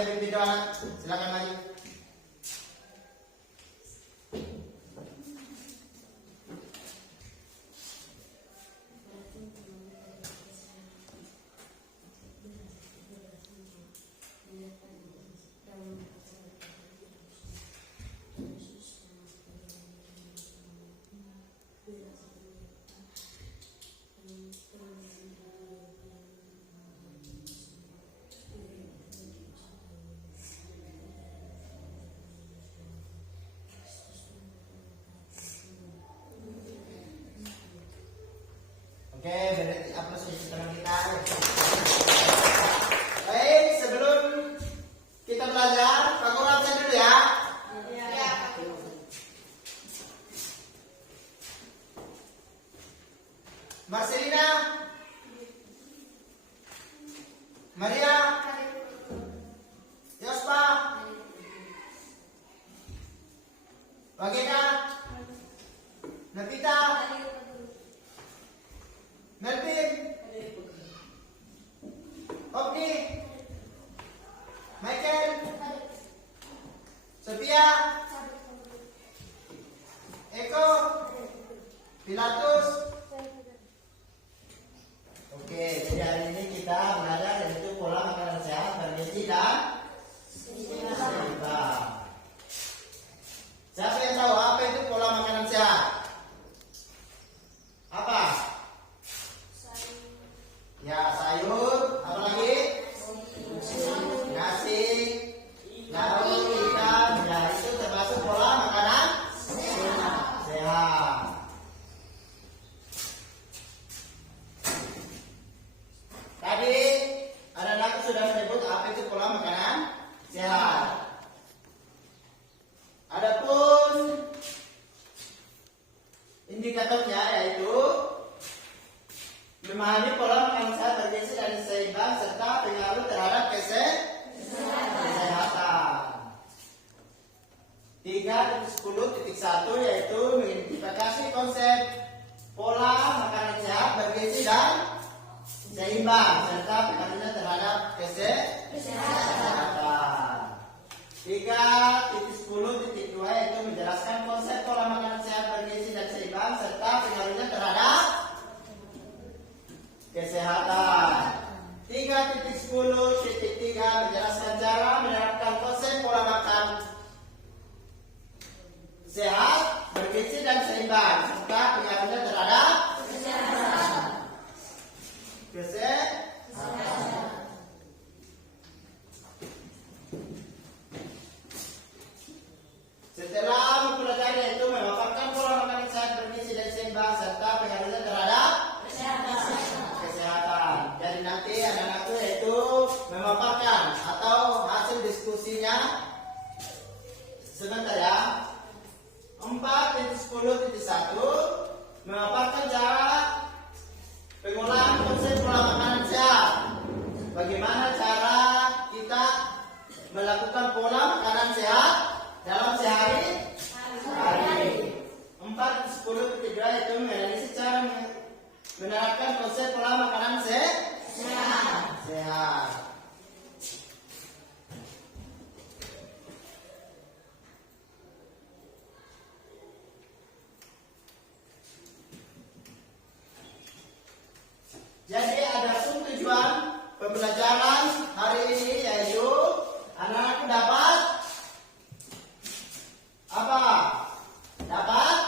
yang video anak? Silakan maju. Oke, berarti apresiasi teman kita. Baik, sebelum kita belajar, Pak Guru absen dulu ya. Ya. Marcelina, Maria, Yospa, Wagena, Navita, Melvin, Opni, Michael, Sophia, Eko, Pilatus. Oke, jadi hari ini kita belajar yaitu pola makanan sehat, bergizi dan seimbang. Siapa yang tahu apa itu pola makanan sehat? Apa? Ya, sayur, apa lagi? Nasi, lalu ikan. Ya, itu termasuk pola makanan sehat. Tadi anak-anakku sudah menyebut apa itu pola makanan sehat. Adapun indikatornya yaitu memahami pola makanan sehat, bergizi dan seimbang serta pengaruh terhadap kesehatan. 3.10.1 yaitu mengidentifikasi konsep pola makanan sehat, bergizi dan seimbang serta pengaruhnya terhadap kesehatan. 3.10.2 yaitu menjelaskan konsep pola makanan sehat, bergizi dan seimbang serta pengaruhnya terhadap kesehatan. 3.10.3 menjelaskan cara menerapkan konsep pola makan sehat, bergizi dan seimbang serta pengaruhnya terhadap kesehatan. Setelah mempelajari yaitu memaparkan pola makanan sehat, bergizi dan seimbang serta pengaruhnya terhadap kesehatan. Jadi nanti anak-anakku yaitu memaparkan atau hasil diskusinya sebentar ya. 4.10.1 memaparkan cara pengolahan konsep pola makanan sehat. Bagaimana cara kita melakukan pola makanan sehat dalam sehari. 4.10.3 itu menganalisis cara menerapkan konsep pola makanan sehat. Jadi ada tujuan pembelajaran hari ini yaitu anak-anak dapat apa? Dapat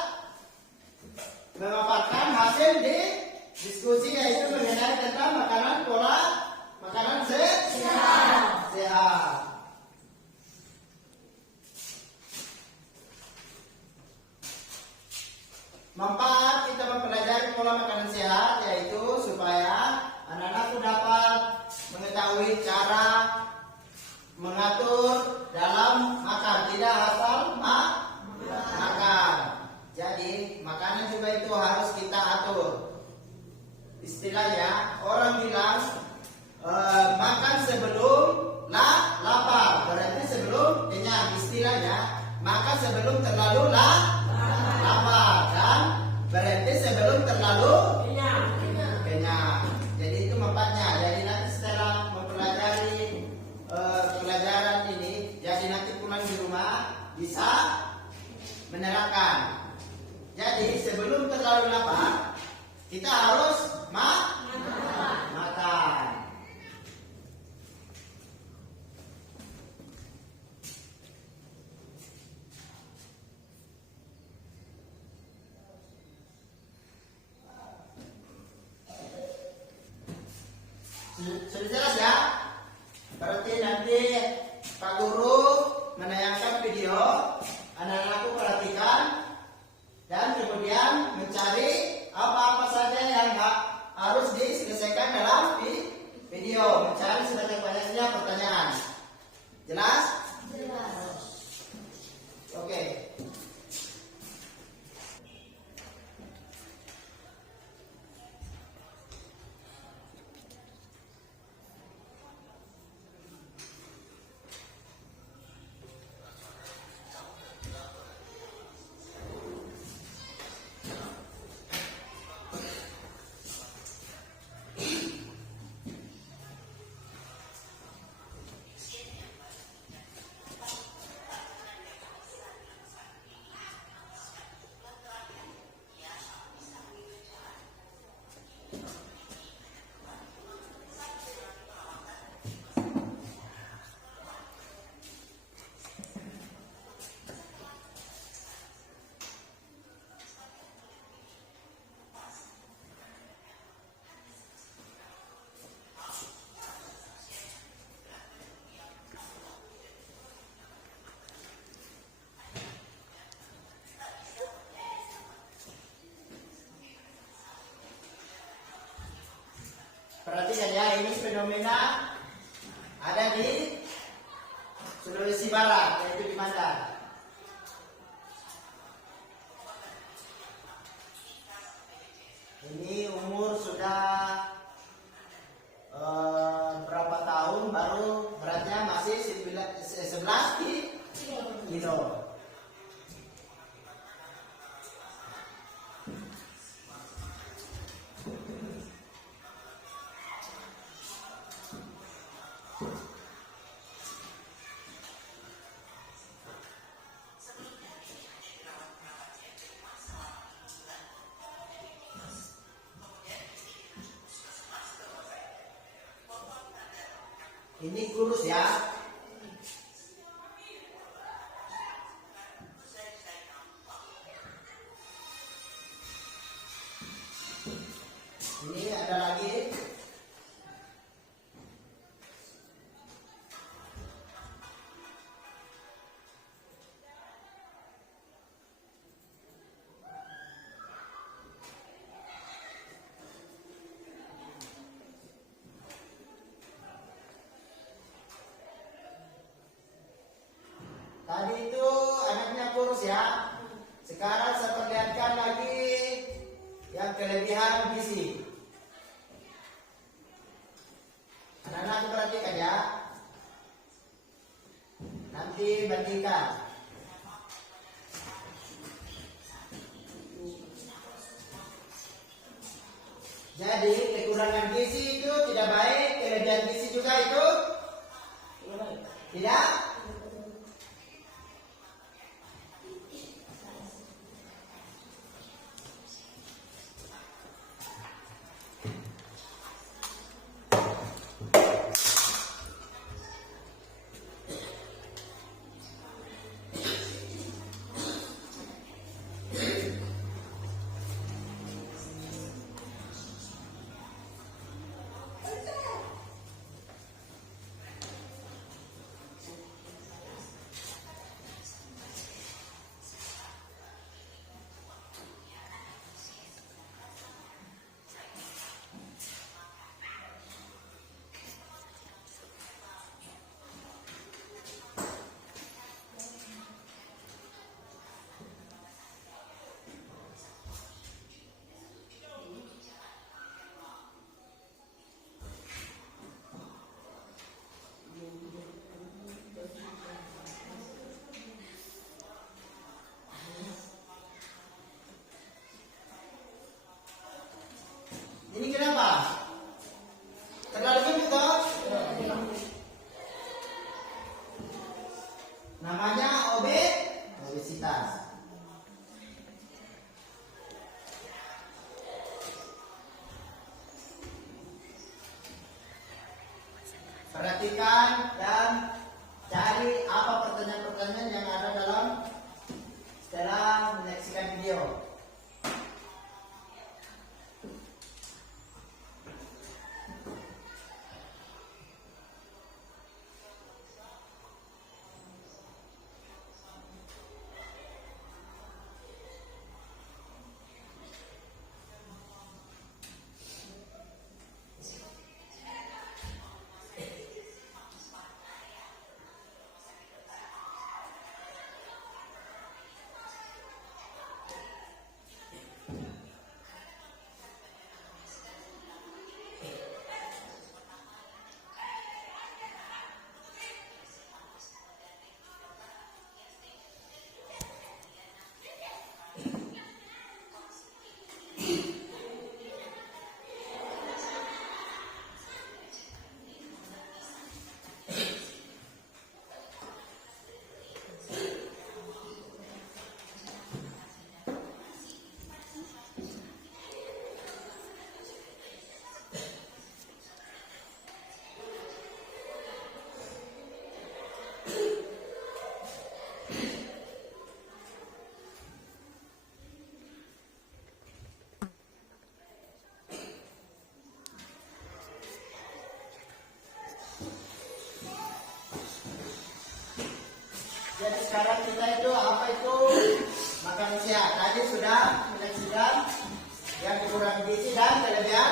memaparkan hasil di diskusi yaitu mengenai tentang pola makanan sehat. Kita mempelajari pola makanan sehat yaitu supaya anak-anakku dapat mengetahui cara mengatur dalam makan, tidak asal makan. Jadi makanan juga itu harus kita atur. Istilahnya orang bilang makan sebelum lapar, berarti sebelum kenyang. Istilahnya makan sebelum terlalu lapar dan berarti sebelum terlalu kenyang. Jadi itu manfaatnya. Jadi nanti setelah mempelajari pelajaran menerangkan. Jadi sebelum terlalu lapar, kita harus makan. Sudah jelas ya? Berarti nanti Pak Guru menayangkan video, anak-anakku perhatikan dan kemudian mencari apa-apa saja yang harus diselesaikan dalam video. Mencari sebanyak-banyaknya pertanyaan. Jelas? Jelas. Oke. Perhatikan ya, ini fenomena ada di Sulawesi Barat, yaitu di Mandar. Ini umur sudah berapa tahun, baru beratnya masih 11 kilo. Ini kurus ya. Ini ada lagi. Tadi itu anaknya kurus ya. Sekarang saya perlihatkan lagi yang kelebihan gizi. Anak-anak perhatikan ya. Nanti bandingkan. Jadi kekurangan gizi itu tidak baik, kelebihan gizi juga itu tidak. Perhatikan dan cari apa pertanyaan-pertanyaan yang ada dalam setelah menyaksikan video. Jadi sekarang kita itu apa itu makanan sehat. Tadi sudah menyaksikan yang kekurangan gizi dan kelebihan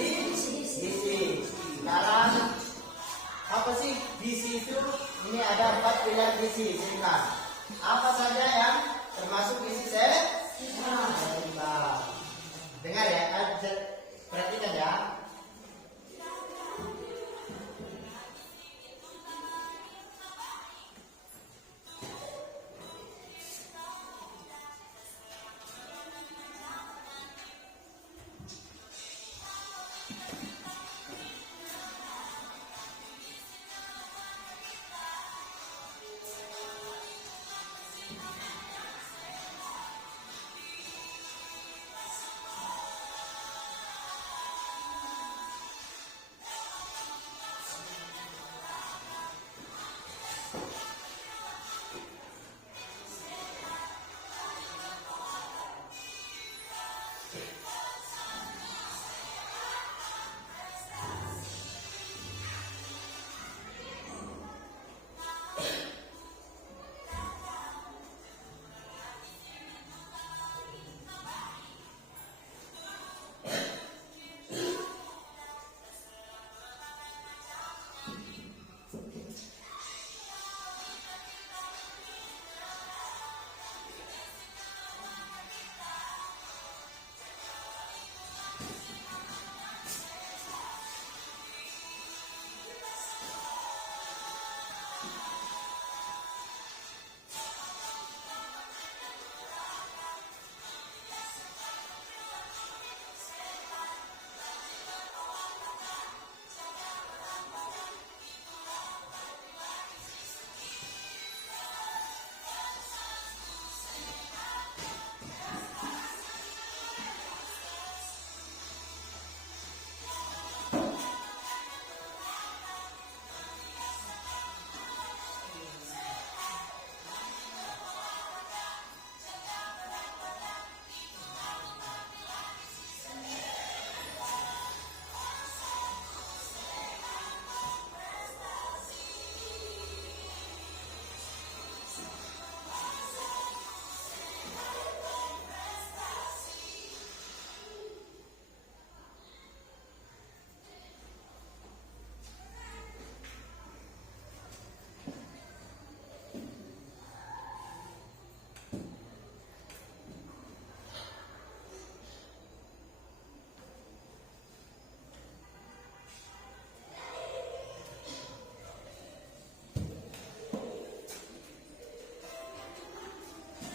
gizi. Sekarang apa sih gizi itu? Ini ada 4 pilar gizi. Apa saja yang termasuk gizi seimbang? Dengar ya, perhatikan ya.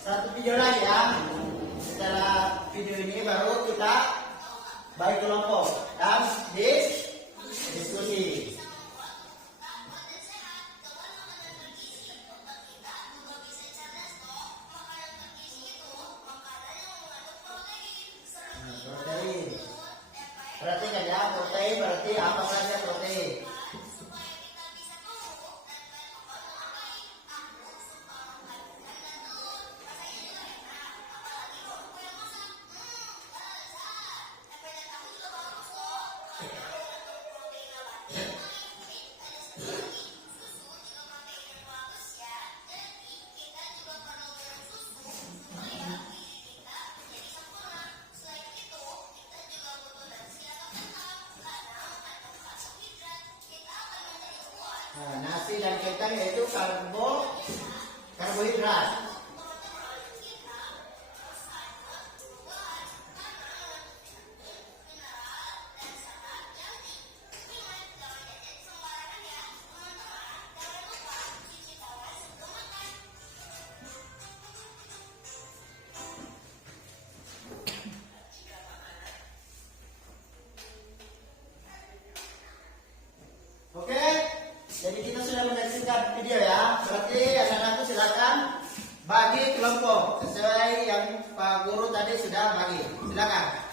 Satu video lagi ya. Setelah video ini baru kita bagi kelompok dan diskusi. Protein. Perhatikan ya, protein berarti apa saja protein. Nah, nasi dan kentang yaitu karbohidrat. Oke, jadi kita sudah menyaksikan video ya. Berarti anak-anakku silakan bagi kelompok sesuai yang Pak Guru tadi sudah bagi. Silakan.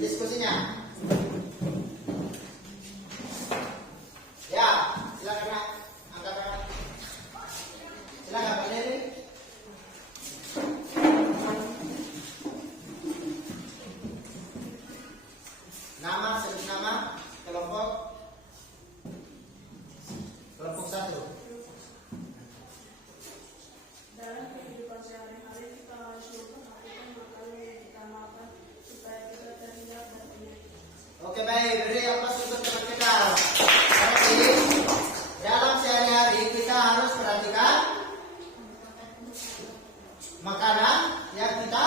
diskusinya. Ya, silakan Kak. Angkat Kak. Silakan Pak Dewi. Nama, sebut nama, kelompok 1. Dalam kehidupan sehari-hari kita harus memperhatikan makanan yang kita makan supaya kita terhindar dari penyakit. Oke baik, beri aplaus untuk teman kita. Berarti dalam sehari-hari kita harus perhatikan makanan yang kita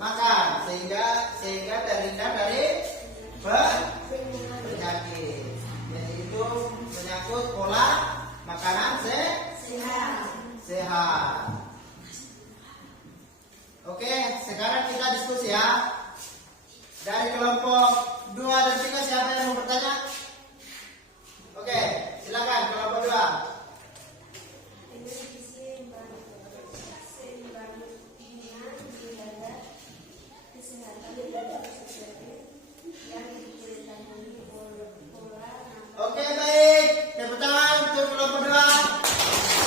makan sehingga terhindar dari penyakit. Jadi itu menyangkut pola makanan sehat. Oke, sekarang kita diskusi ya. Dari kelompok 2 dan 3 siapa yang mau bertanya? Oke, silakan kelompok 2. Oke baik, tepuk tangan untuk kelompok 2.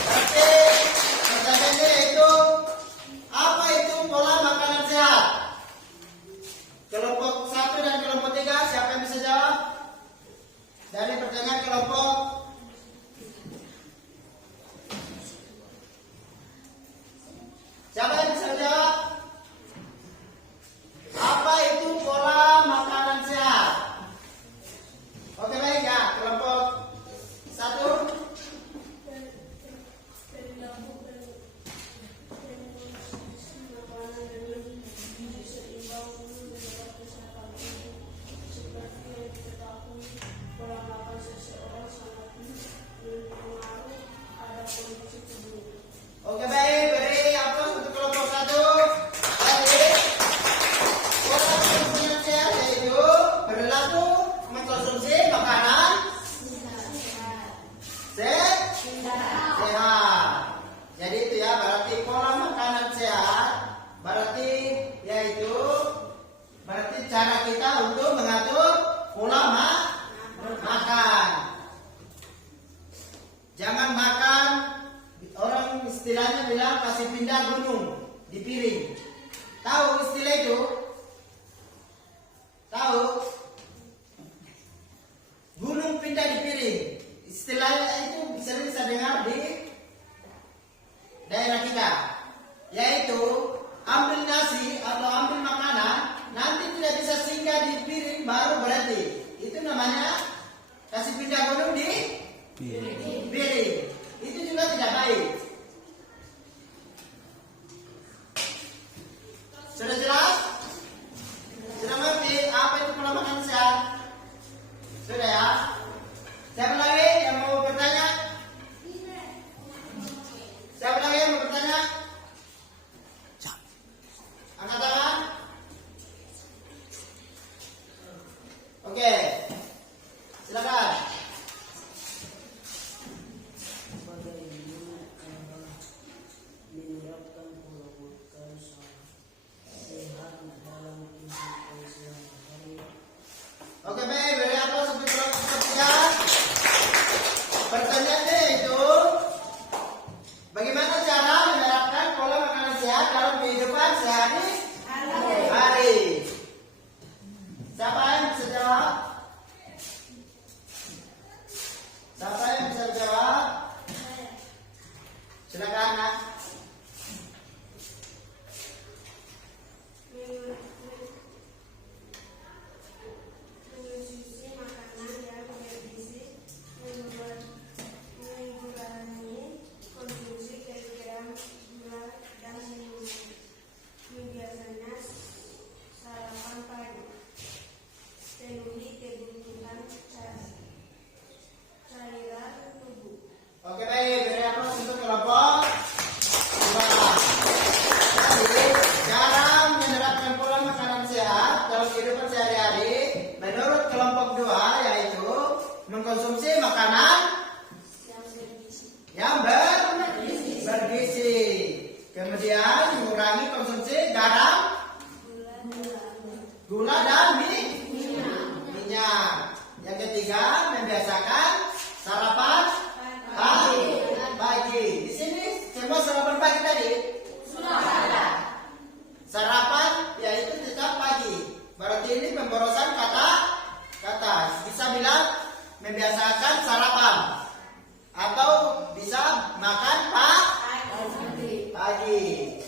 Berarti pertanyaannya yaitu apa itu pola makanan sehat? Kelompok 1 dan kelompok 3 siapa yang bisa jawab? Dari pertanyaan kelompok siapa yang bisa jawab? Apa itu pola makanan sehat? Oke baik ya, kelompok 1. Oke baik, beri aplaus untuk kelompok 1. Baik, pola makanan sehat yaitu berlaku mengkonsumsi makanan sehat. Jadi itu ya, berarti pola makanan sehat berarti cara kita untuk mengatur pola makan. Jangan makan, orang istilahnya bilang kasih pindah gunung di piring. Tahu istilah itu? Tahu? Gunung pindah di piring. Istilahnya itu sering saya dengar di daerah kita. Yaitu ambil nasi atau ambil makanan, nanti tidak bisa singgah di piring baru berarti. Itu namanya kasih pindah gunung di piring. Itu juga tidak baik. Sudah jelas? Sudah mengerti apa itu pola makan sehat? Sudah ya? Siapa lagi yang mau bertanya? Siapa lagi yang mau bertanya? Angkat tangan. Oke. Silakan. Oke baik, beri aplaus untuk kelompok 3. Pertanyaannya itu bagaimana cara menerapkan pola makanan sehat dalam kehidupan sehari-hari? Siapa yang bisa jawab? Siapa yang bisa jawab? Silakan Nak. Mengonsumsi makanan yang bergizi, mengurangi konsumsi kira-kira gula dan minuman. Biasanya sarapan pagi, penuhi kebutuhan cairan tubuh. Oke baik, beri aplaus untuk kelompok 2. Jadi, cara menerapkan pola makanan sehat dalam kehidupan sehari-hari menurut kelompok 2 yaitu mengkonsumsi makanan yang bergizi. Kemudian mengurangi konsumsi garam, gula gula dan minyak. Yang ketiga, membiasakan sarapan pagi. Di sini semua sarapan pagi tadi. Sarapan yaitu tetap pagi. Berarti ini pemborosan kata. Bisa bilang membiasakan sarapan atau bisa makan pagi.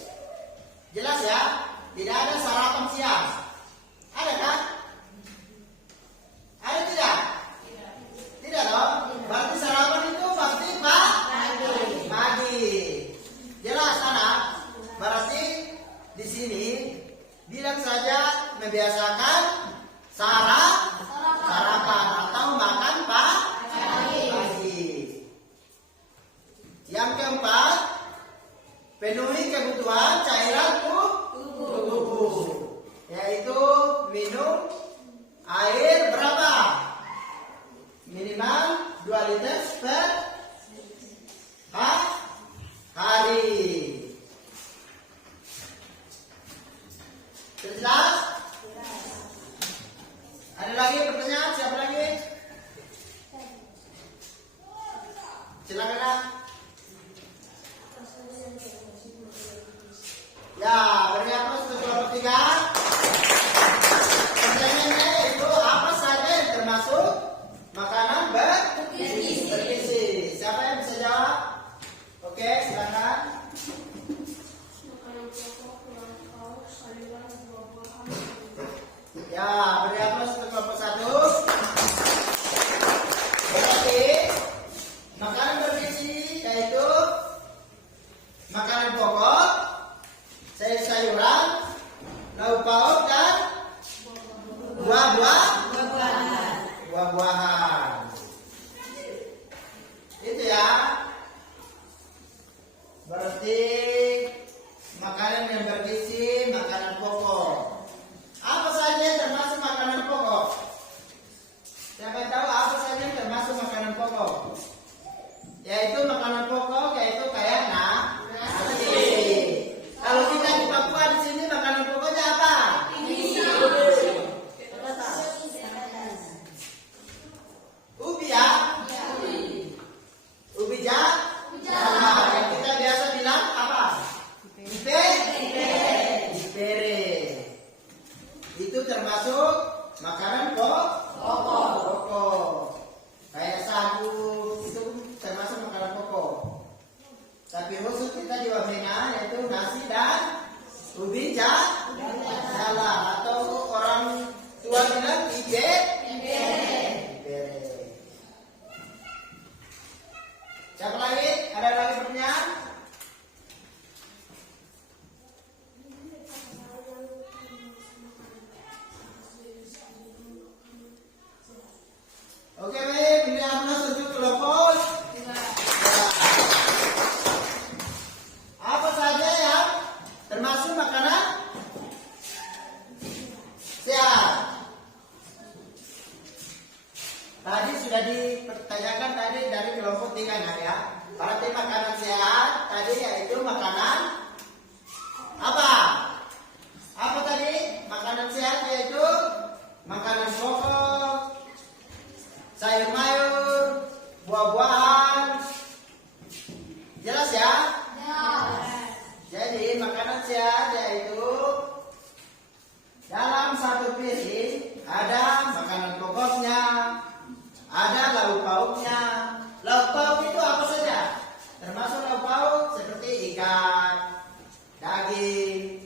Jelas ya? Tidak ada sarapan siang. Ada kan? Ada tidak? Tidak dong. Berarti sarapan itu pasti pagi. Jelas anak? Berarti di sini bilang saja membiasakan sarapan atau makan pagi. Yang keempat, penuhi kebutuhan cairan tubuh, yaitu minum air berapa? Minimal 2 liter per hari. Jelas? Ada lagi pertanyaan? Siapa lagi? Silakan. Ya, berapa kelompok 3? Pertanyaannya itu apa saja yang termasuk makanan bergizi? Siapa yang bisa jawab? Oke, silakan. Makanan pokok, tulang pauk, sayuran, buah-buahan. Ya, beri aplaus untuk kelompok 1. Berarti makanan bergizi yaitu makanan pokok, sayur-sayuran, lauk pauk dan buah-buahan. Itu ya. Berarti makanan yang bergizi, makanan pokok. Apa saja yang termasuk makanan pokok? Siapa tahu apa saja yang termasuk makanan pokok? Yaitu makanan pokok yaitu kayak nasi. Kalau kita di Papua di sini makanan pokoknya apa? Ubi ya? Ubi jambal. Yang kita biasa bilang apa? Ipere. Itu termasuk makanan pokok. Kayak sagu itu termasuk makanan pokok. Tapi khusus kita di Wamena yaitu nasi dan ubi jala atau orang tua bilang ipere. Siapa lagi? Ada lagi pertanyaan? Oke baik, ini aplaus untuk kelompok. Apa saja yang termasuk makanan sehat? Tadi sudah dipertanyakan tadi dari kelompok 3 ya. Berarti makanan sehat tadi yaitu makanan apa? Apa tadi? Makanan sehat yaitu makanan pokok, sayur-mayur, buah-buahan. Jelas ya? Jadi makanan sehat yaitu dalam satu piring ada makanan pokoknya, ada lauk pauknya. Lauk pauk itu apa saja? Termasuk lauk pauk seperti ikan, daging,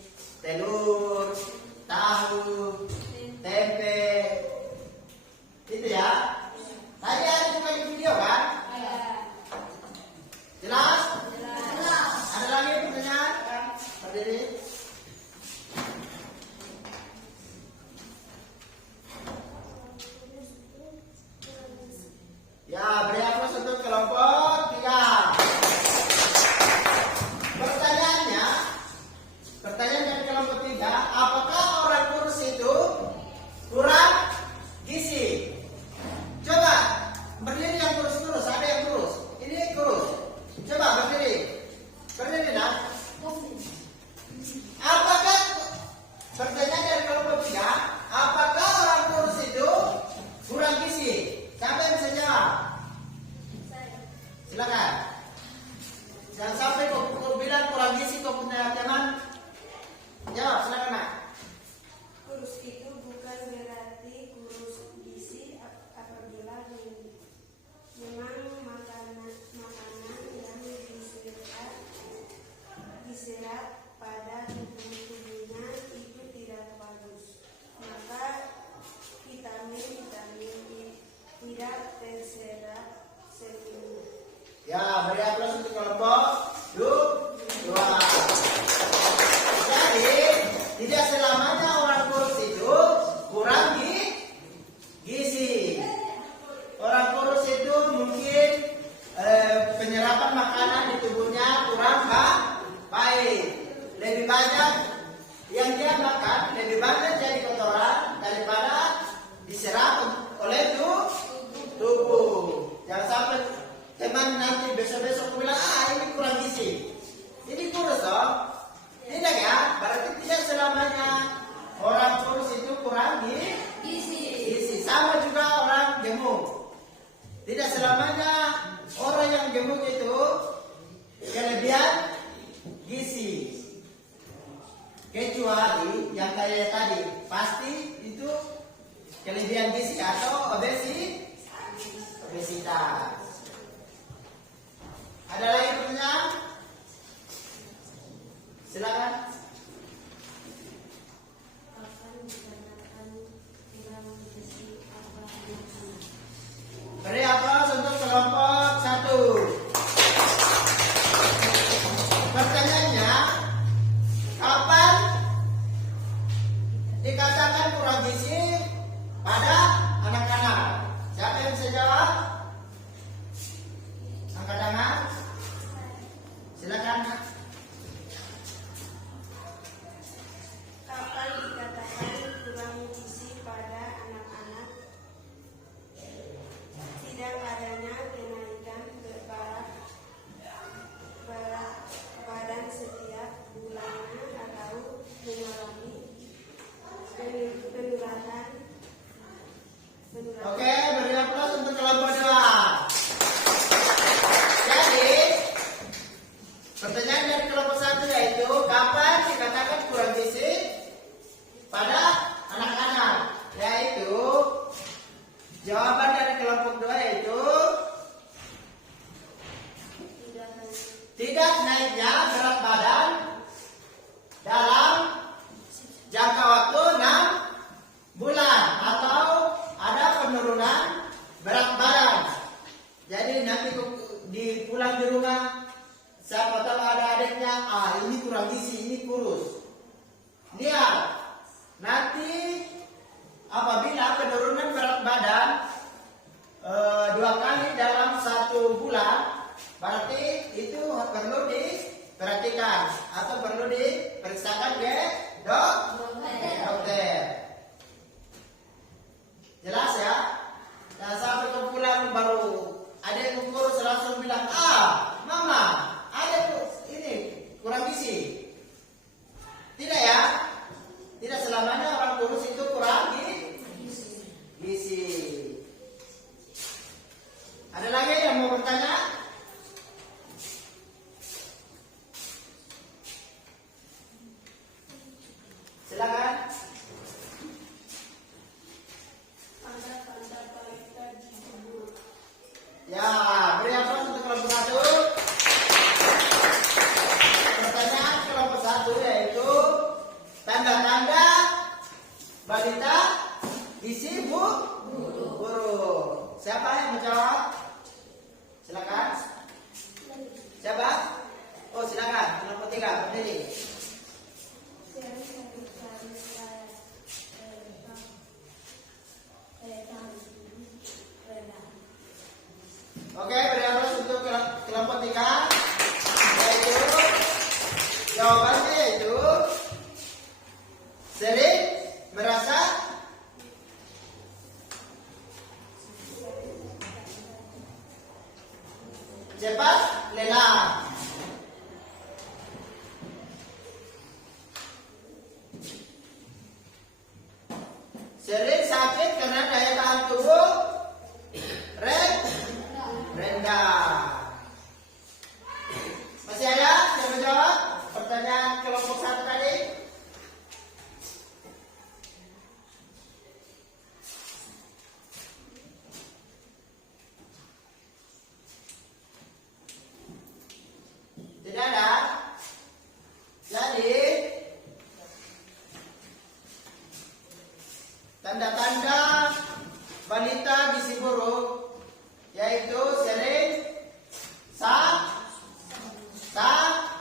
Sama juga orang gemuk. Tidak selamanya orang yang gemuk itu kelebihan gizi. Kecuali yang kayak tadi, pasti itu kelebihan gizi atau obesitas. Ada lagi pertanyaan? Silakan. Beri aplaus untuk kelompok 1. Pertanyaannya, kapan dikatakan kurang gizi pada anak-anak? Siapa yang bisa jawab? Angkat tangan. Silakan. Kapan dikatakan kurang gizi pada anak-anak? Tidak adanya kenaikan berat badan setiap bulannya atau mengalami penurunan. Oke, beri aplaus untuk kelompok 2. Jadi, pertanyaan dari kelompok 1 yaitu kapan dikatakan kurang gizi pada anak-anak? Yaitu jawaban dari kelompok 2 yaitu tidak naiknya berat badan dalam jangka waktu 6 bulan atau ada penurunan berat badan. Jadi nanti di pulang di rumah, siapa tahu ada adiknya, ini kurang gizi, ini kurus. Lihat, nanti apabila penurunan berat badan 2 kali dalam 1 bulan, berarti itu perlu diperhatikan atau perlu diperiksakan ke dokter. Jelas ya? Dan sampai ke pulang baru ada yang kurus langsung bilang, mama, ada ini kurang gizi. Tidak ya? Tidak selamanya orang kurus itu kurang gizi. Ada lagi yang mau bertanya? Silakan. Tanda-tanda balita gizi buruk. Ya, beri aplaus untuk kelompok 1. Pertanyaan kelompok 1 yaitu tanda-tanda balita gizi buruk. Siapa yang menjawab? Silakan. Siapa? Oh, silakan. Kelompok 3 berdiri. Oke, beri aplaus untuk kelompok 3. Yaitu jawabannya yaitu sering merasa cepat lelah. Sering sakit karena daya tahan tubuh rendah. Masih ada yang menjawab pertanyaan kelompok 1 tadi? Tidak ada. Jadi tanda-tanda balita gizi buruk yaitu sering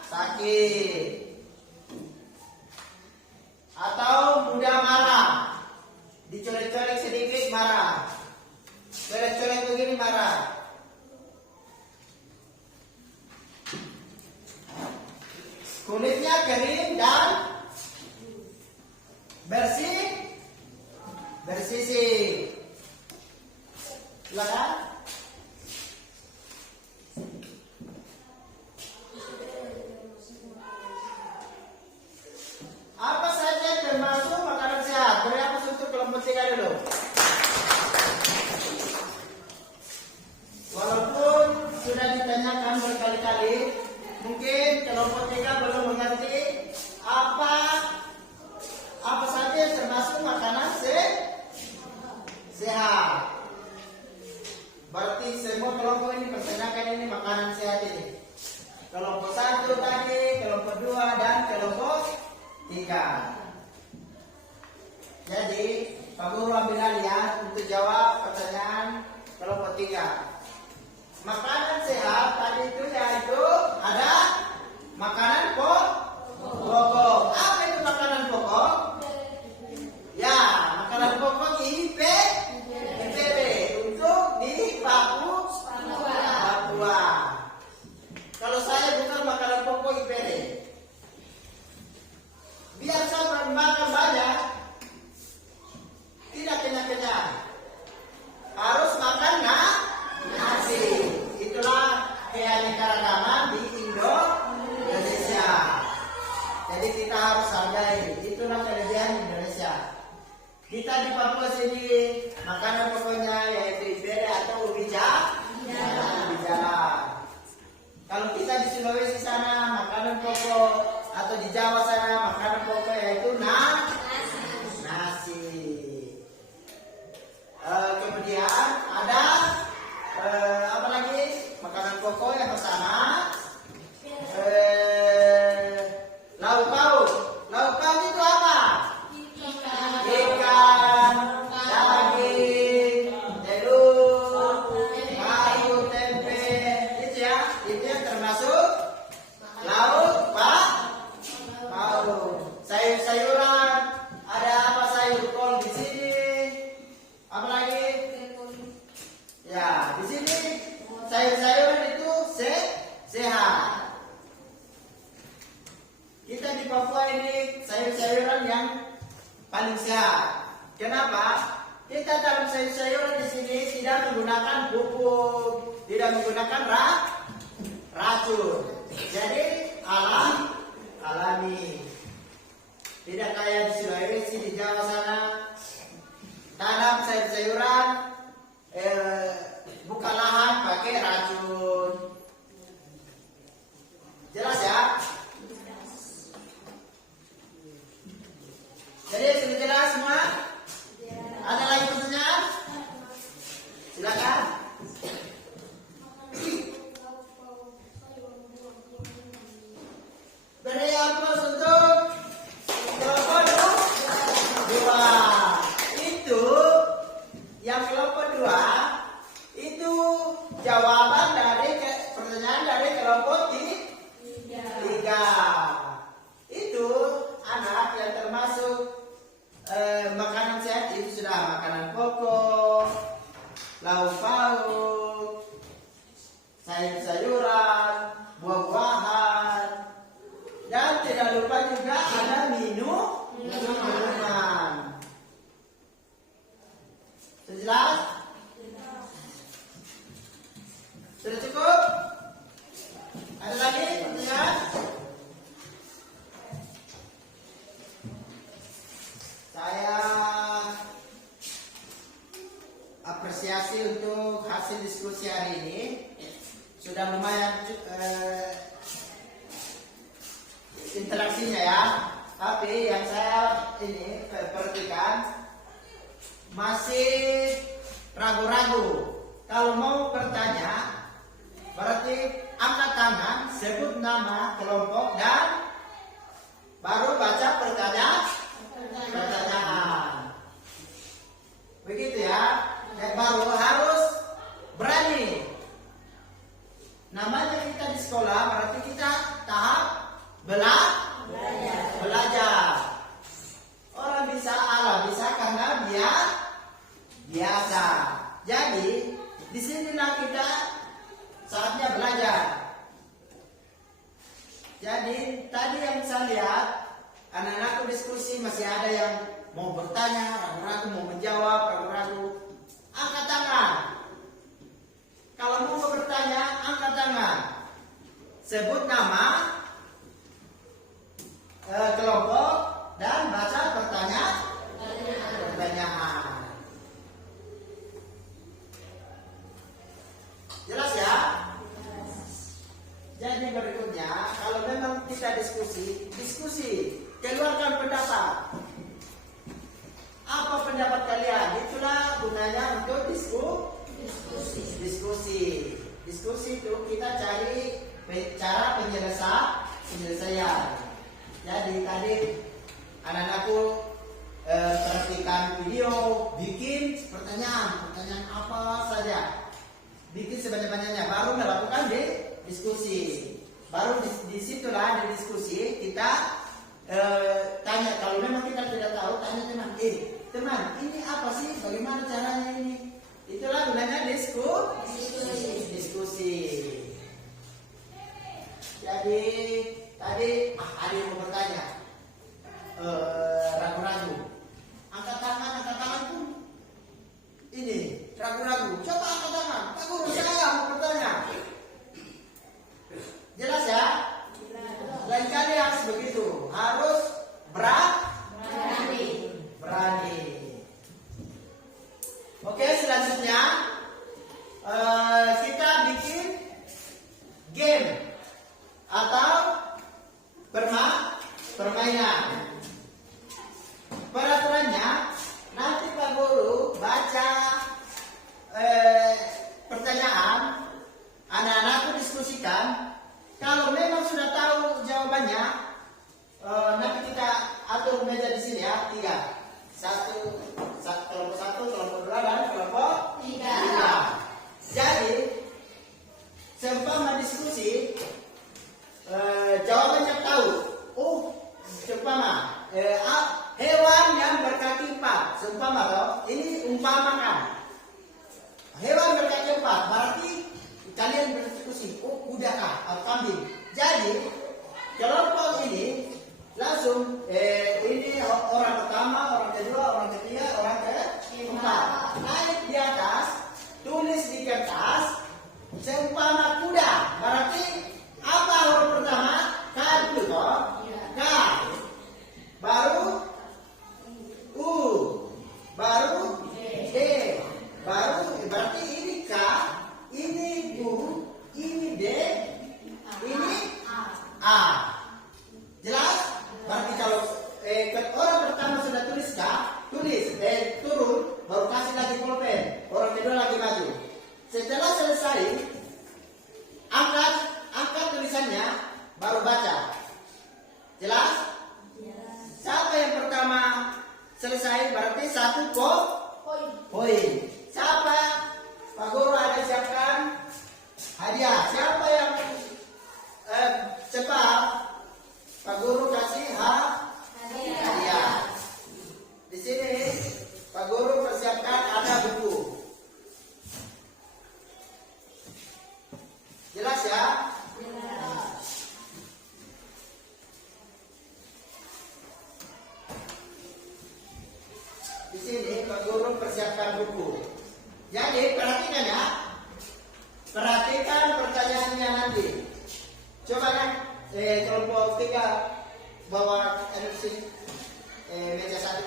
sakit atau mudah marah, dicolek-colek sedikit marah, colek-colek begini marah, kulitnya kering dan bersisik. Silakan. Apa saja termasuk makanan sehat? Beri aplaus untuk kelompok 3 dulu. kelompok 3 belum mengerti apa saja yang termasuk makanan sehat. Berarti semua kelompok ini pertanyakan ini makanan sehat ini. Kelompok 1 tadi, kelompok 2 dan kelompok 3. Jadi, Pak Guru ambil alih untuk jawab pertanyaan kelompok 3. Makanan sehat tadi itu yaitu ada makanan pokok. Apa itu makanan pokok? Ya, makanan pokok IPB untuk di Papua. Kalau saya bukan makanan pokok IPB, biar saya makan banyak, tidak kenyang-kenyang. Harus makan nasi. Itulah keanekaragaman di Indonesia. Jadi kita harus hargai. Itulah kelebihan Indonesia. Kita di Papua sini makanan pokoknya yaitu IPB atau ubi jalan. Kalau kita di Sulawesi sana makanan pokok atau di Jawa sana makanan pokok yaitu nasi. Kemudian ada apa lagi makanan pokok yang pertama lauk pauk. Lauk pauk itu apa? Ikan, daging, telur, sayur, tempe, itu ya. Itu yang termasuk lauk pauk. Sayur-sayuran, ada apa sayur kol di sini? Apa lagi? Ya, di sini sayur-sayuran itu sehat. Kita di Papua ini sayur-sayuran yang paling sehat. Kenapa? Kita dalam sayur-sayuran di sini tidak menggunakan pupuk, tidak menggunakan racun. Jadi alami. Tidak kayak di Sulawesi, di Jawa sana tanam sayur-sayuran buka lahan pakai racun. Jelas ya? Jadi sudah jelas semua? Ada lagi pertanyaan? Silakan. Beri apa untuk kelompok 2? Itu yang kelompok 2 itu jawaban dari pertanyaan dari kelompok 3. Itu anak yang termasuk makanan sehat itu sudah makanan pokok, lauk pauk, sayur-sayuran, buah-buahan, dan tidak lupa juga ada minuman. Sudah jelas? Sudah cukup? Ada lagi pertanyaan? Saya apresiasi untuk hasil diskusi hari ini. Sudah lumayan interaksinya ya. Tapi yang saya ini perhatikan masih ragu-ragu. Kalau mau bertanya, berarti angkat tangan, sebut nama kelompok dan baru baca pertanyaan. Begitu ya. Baru harus berani. Namanya kita di sekolah berarti kita tahap belajar. Orang bisa bisa karena biasa. Jadi disinilah kita saatnya belajar. Jadi tadi yang saya lihat anak-anakku diskusi masih ada yang mau bertanya, ragu-ragu mau menjawab, ragu-ragu. Angkat tangan. Kalau mau bertanya, angkat tangan. Sebut nama kelompok dan baca pertanyaan. Jelas ya? Jadi berikutnya, kalau memang diskusi, keluarkan pendapat. Apa pendapat kalian? Itulah gunanya untuk diskusi. Diskusi itu kita cari cara penyelesaian. Jadi tadi anak-anakku perhatikan video, bikin pertanyaan apa saja, bikin sebanyak-banyaknya, baru melakukan diskusi. Baru disitulah di diskusi kita tanya, kalau memang kita tidak tahu, tanya teman, teman, ini apa sih, bagaimana caranya ini? Itulah gunanya diskusi. Jadi tadi ada yang mau bertanya, ragu-ragu, angkat tangan pun ini ragu-ragu. Coba angkat tangan, Pak Guru, saya mau bertanya. Jelas ya? Lain kali harus begitu, harus berani. Oke, selanjutnya kita bikin game atau permainan. Peraturannya nanti Pak Guru baca pertanyaan, anak-anakku diskusikan. Kalau memang sudah tahu jawabannya, nanti kita atur meja di sini ya, 3. Kelompok 1, kelompok 2, dan kelompok 3. Jadi, seumpama diskusi, jawabannya tahu. Seumpama hewan yang berkaki 4, seumpama toh, ini umpamakan. Hewan berkaki 4, berarti kalian berdiskusi, kuda kah atau kambing. Jadi kelompok ini langsung ini orang pertama, orang kedua, orang ketiga, orang keempat naik di atas, tulis di kertas seumpama kuda. Berarti apa huruf pertama? K dulu toh. K, baru U, baru D, baru berarti ini K, ini U, ini D, ini A. Jelas? Berarti kalau orang pertama sudah tulis K, turun, baru kasih lagi pulpen. Orang kedua lagi maju. Setelah selesai, angkat tulisannya, baru baca. Jelas? Siapa yang pertama selesai berarti 1 poin. Siapa? Pak Guru ada siapkan hadiah. Siapa yang cepat, Pak Guru kasih hadiah. Di sini Pak Guru persiapkan ada buku. Jelas ya? Di sini Pak Guru persiapkan buku. Jadi perhatikan ya. Perhatikan pertanyaannya nanti. Coba kan kelompok 3 bawa sini meja 1.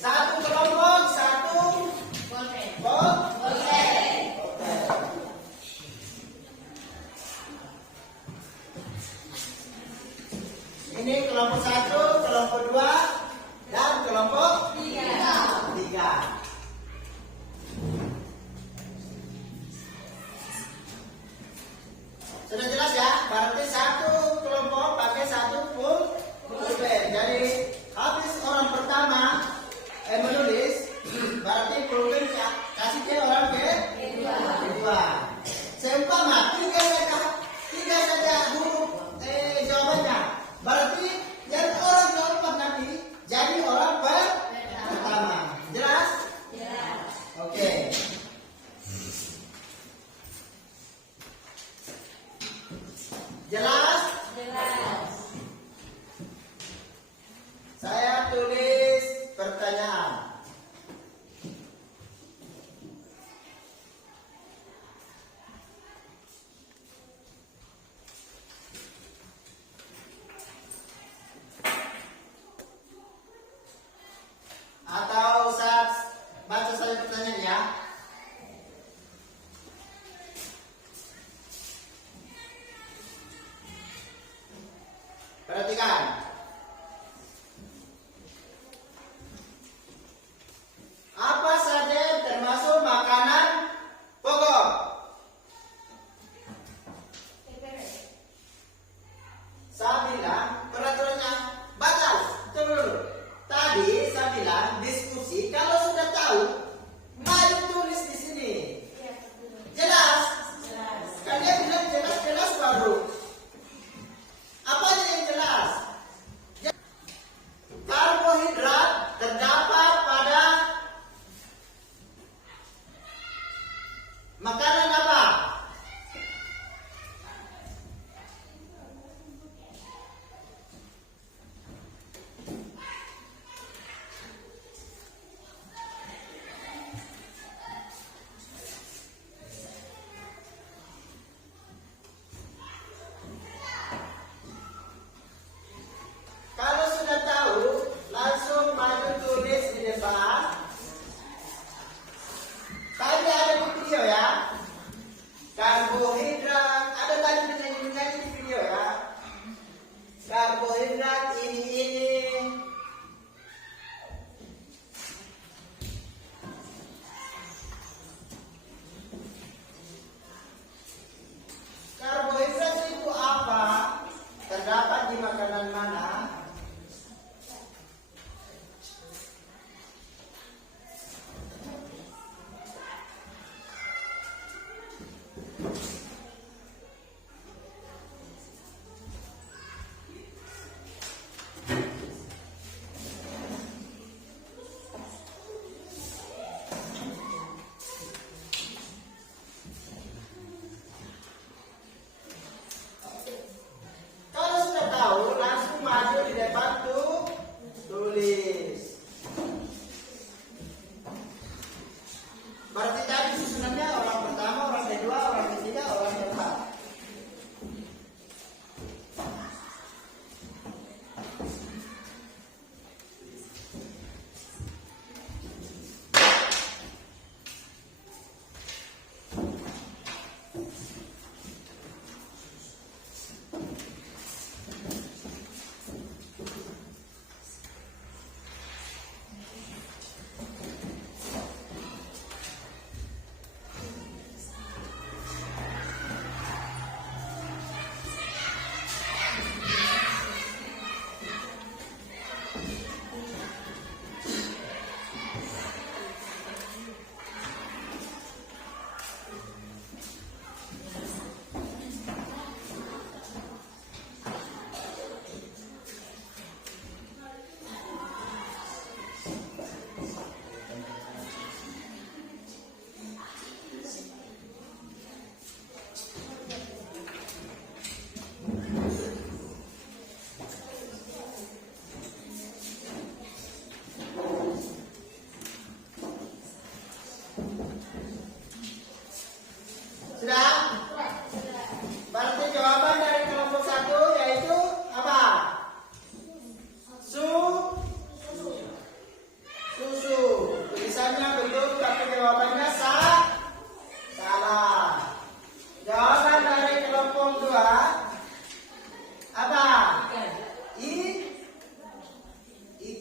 Satu kelompok, 1 pulpen. Ini kelompok 1, kelompok 2, dan kelompok 3. Sudah jelas ya? Berarti 1 kelompok pakai 1 pulpen.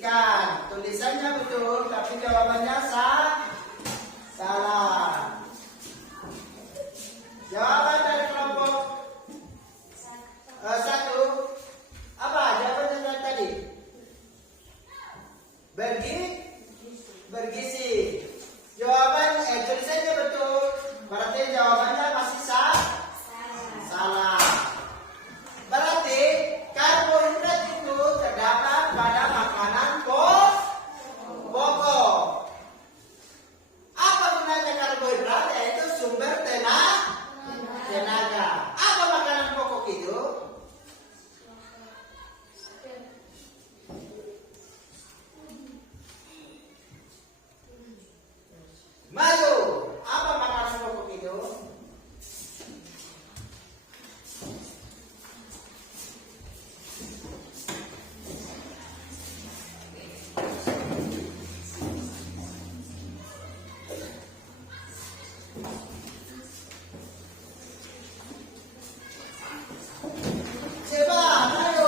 perhatikan. Tulisannya betul, tapi jawabannya salah. Jawaban dari kelompok 1. Apa jawabannya tadi? Bergizi. Jawaban tulisannya betul, berarti jawabannya masih salah. Berarti karbohidrat itu terdapat pada makanan pokok. Apa gunanya karbohidrat? Yaitu sumber tenaga. Apa makanan pokok itu? Maju. Apa makanan pokok itu? Cepat, ayo.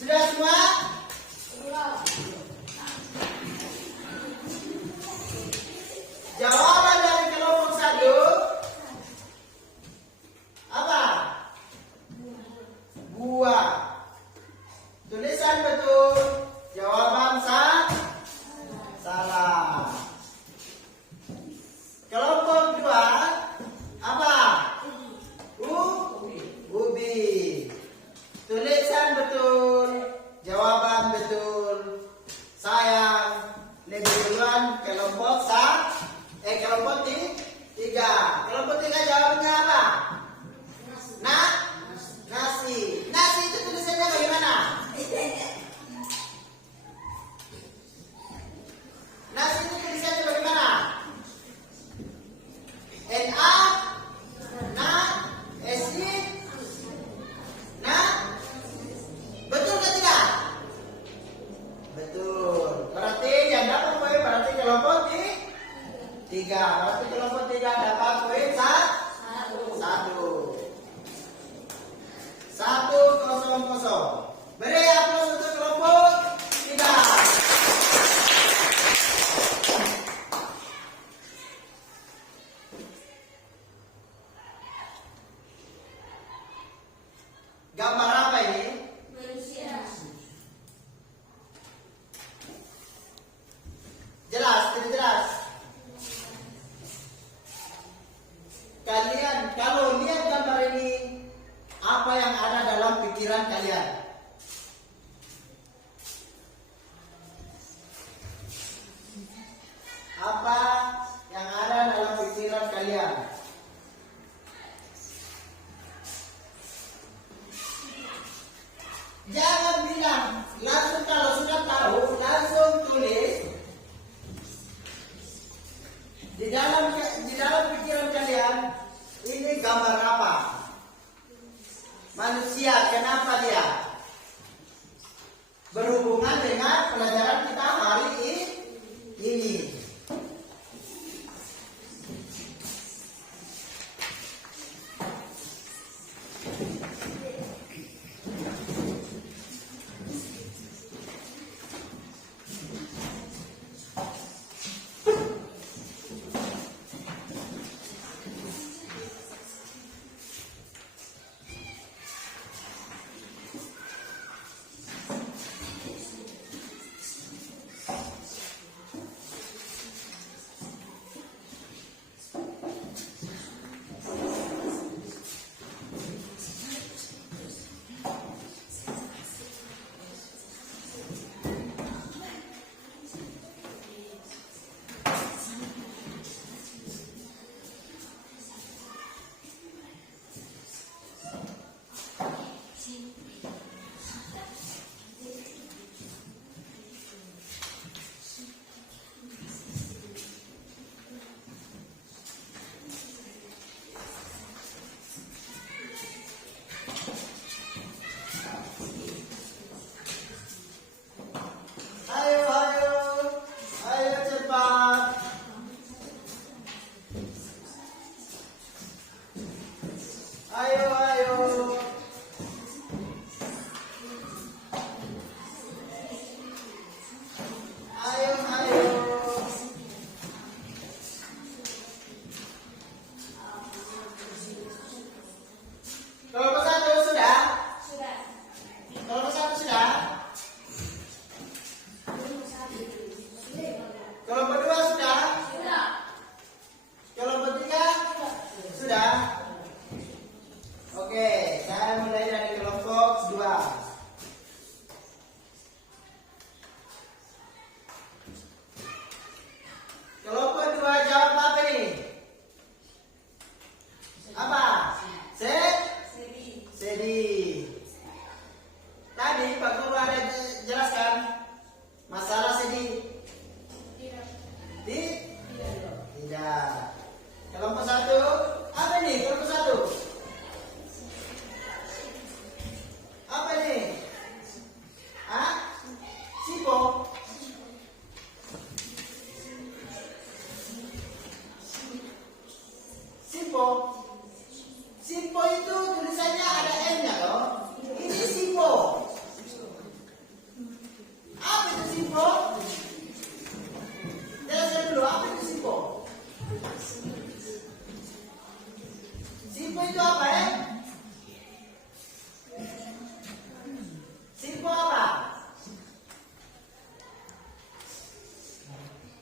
Sudah semua? Jawaban dari kelompok 1 apa? Buah. Tulisan betul, jawaban salah. Kelompok 2 apa? Ubi. Tulisan betul, jawaban betul. Sayang, lebih duluan kelompok 3. Kelompok 3 jawabannya apa? Nasi. Nasi itu tulisannya bagaimana? Nasi itu tulisannya bagaimana? N-A S-I betul ke tidak? Betul. Berarti yang dapat poin berarti kelompok 3. Berarti kelompok 3 dapat poin 1-0. Beri aplaus untuk kelompok 3. Gambar apa ini? Jelas, tidak jelas?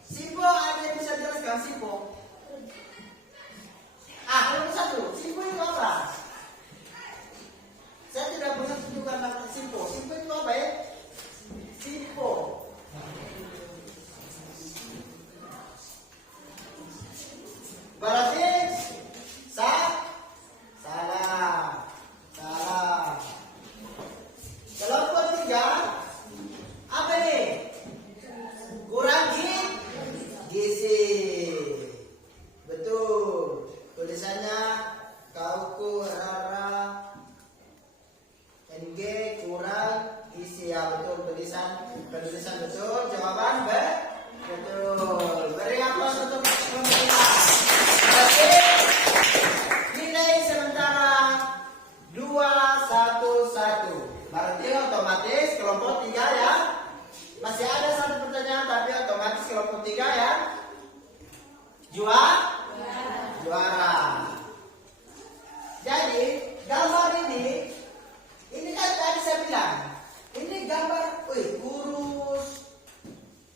SIPO ada yang bisa jelaskan SIPO? Kelompok 1, SIPO itu apa? Saya tidak pernah tunjukkan nama SIPO. SIPO itu apa ya? SIPO. Berarti salah. Kelompok 3, apa nih? Kurang gizi. Betul. Tulisannya Kauku Rara NG kurang gizi ya, betul. Penulisan betul. Jawaban betul. Beri aplaus untuk pemerintah. Berarti nilai sementara 2-1-1. Berarti otomatis kelompok 3 ya. Masih ada satu pertanyaan tapi otomatis kelompok 3 ya. Juara. Jadi gambar ini kan tadi saya bilang, ini gambar, kurus.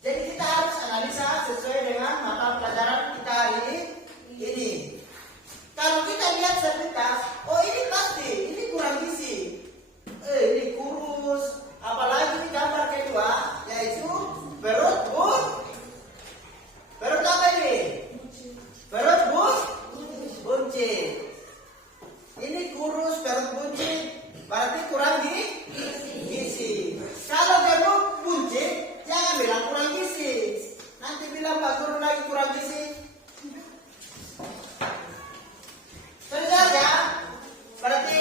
Jadi kita harus analisa sesuai dengan mata pelajaran kita hari ini. Kalau kita lihat sepintas, ini pasti, ini kurang gizi. Ini kurus. Apalagi gambar kedua, yaitu perut apa ini? Perut buncit. Ini kurus, perut buncit, berarti kurang gizi. Kalau perut buncit, jangan bilang kurang gizi. Nanti bilang Pak Guru lagi kurang gizi. Benar ya? Berarti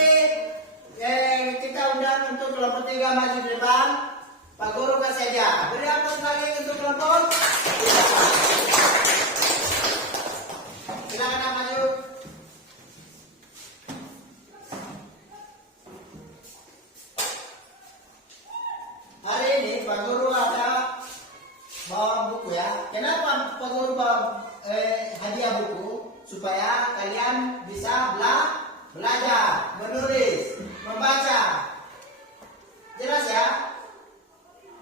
kita undang untuk kelompok 3 maju di depan. Pak Guru kasih aja. Beri aplaus lagi untuk kelompok 3. Silakan maju. Hari ini Pak Guru ada bawa buku ya. Kenapa Pak Guru bawa hadiah buku? Supaya kalian bisa belajar, menulis, membaca. Jelas ya?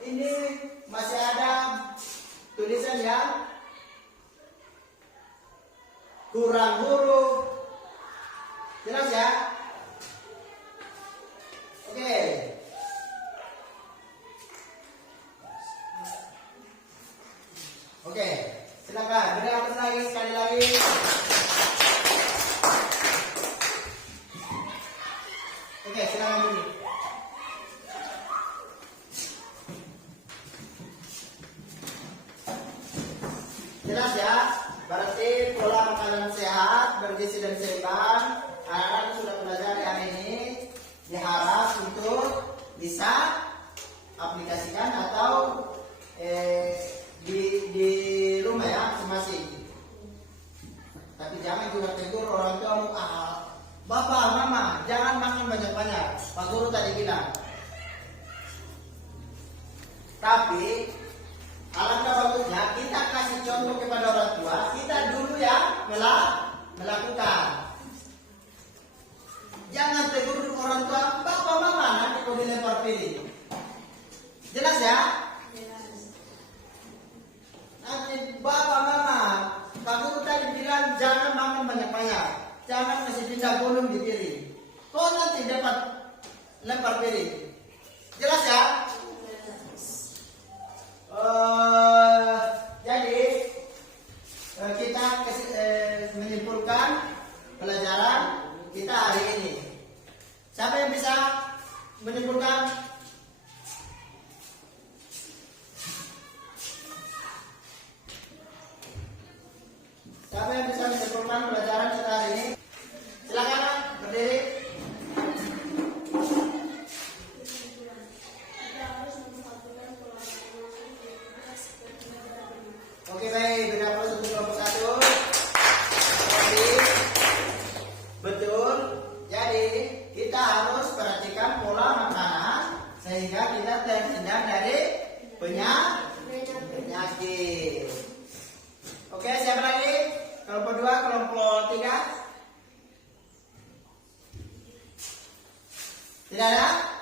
Ini masih ada tulisan yang kurang huruf. Jelas ya? Oke. Oke, silakan. Beri aplaus lagi sekali lagi. Oke, silakan dulu. Jelas ya? Berarti pola makanan sehat, bergizi dan seimbang. Anak-anak sudah belajar hari ini. Diharap untuk bisa aplikasikan atau di rumah ya masing-masing. Tapi jangan juga tegur orang tuamu, bapak, mama, jangan makan banyak-banyak. Pak Guru tadi bilang. Tapi alangkah bagusnya kita kasih contoh kepada orang tua, kita dulu yang melakukan. Jangan tegur orang tua, bapak, mama, nanti kau dilempar pilih. Jelas ya? Nanti bapak, mama, Pak Guru tadi bilang jangan makan banyak-banyak, jangan masih pindah bolong di piring. Kau nanti dapat lempar piring. Jelas ya? Jadi kita menyimpulkan pelajaran kita hari ini. Siapa yang bisa menyimpulkan? Siapa yang bisa menyimpulkan pelajaran kita hari ini? Silakan berdiri. Oke, baik, beri aplaus untuk kelompok 1. Jadi, betul. Jadi, kita harus perhatikan pola makanan sehingga kita terhindar dari penyakit. Oke, siapa lagi? Kelompok 2, kelompok 3. Tidak ada?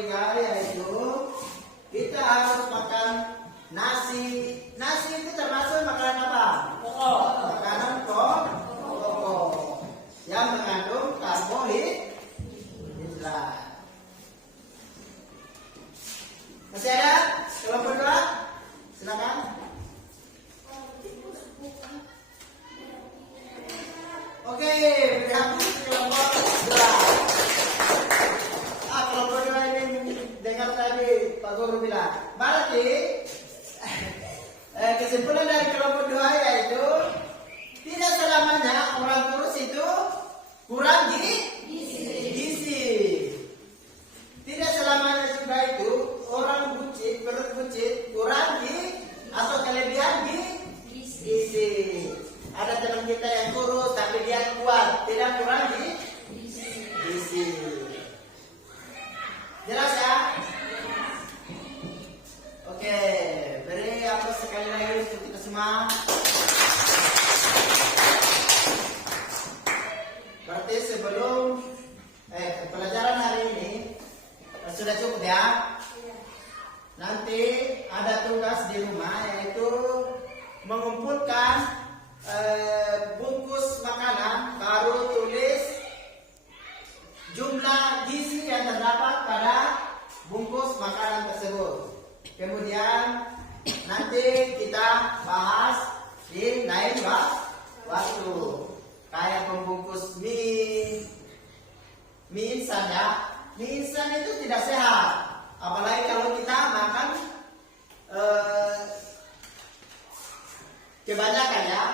ketiga yaitu kita harus makan nasi. Nasi itu termasuk makanan apa? Makanan pokok yang mengandung karbohidrat. Masih ada kelompok dua? Silakan. Oke, berarti kelompok dua. Kelompok dua ini dengar tadi Pak Guru bilang. Berarti kesimpulan dari kelompok dua yaitu tidak selamanya orang kurus itu kurang gizi. Tidak selamanya juga itu orang buncit, perut buncit kurang atau kelebihan gizi. Ada teman kita yang kurus tapi dia kuat, tidak kurang gizi. Jelas ya? Oke, beri aplaus sekali lagi untuk kita semua. Berarti sebelum pelajaran hari ini sudah cukup ya. Nanti ada tugas di rumah yaitu mengumpulkan bungkus makanan, baru tulis jumlah gizi yang terdapat pada bungkus makanan tersebut. Kemudian nanti kita bahas di lain waktu. Kayak pembungkus mie instan ya. Mie instan itu tidak sehat. Apalagi kalau kita makan kebanyakan ya.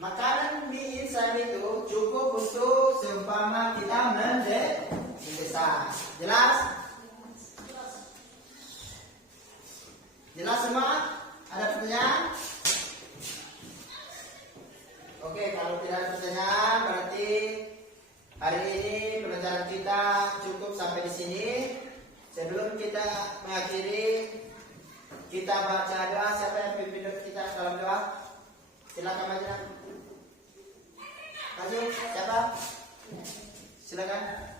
Makanan mie instan itu cukup untuk seumpama kita mendesak. Jelas? Jelas semua? Ada pertanyaan? Oke, kalau tidak ada pertanyaan berarti hari ini pelajaran kita cukup sampai di sini. Sebelum kita mengakhiri, kita baca doa. Siapa yang pimpin kita dalam doa? Silakan maju. Maju, siapa? Silakan.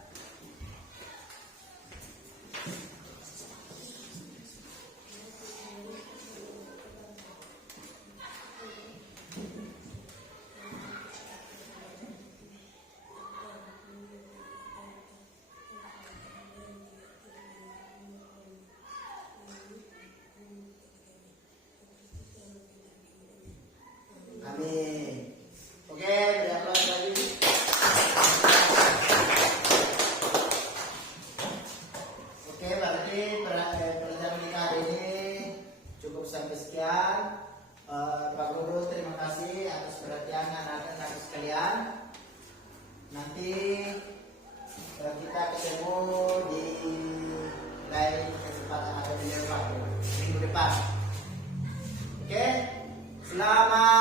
Amin. Oke, beri aplaus lagi. Oke, berarti pelajaran kita hari ini cukup sampai sekian. Pak Guru, terima kasih atas perhatian anak-anak sekalian. Nanti kita ketemu di lain kesempatan atau minggu depan. Oke, selamat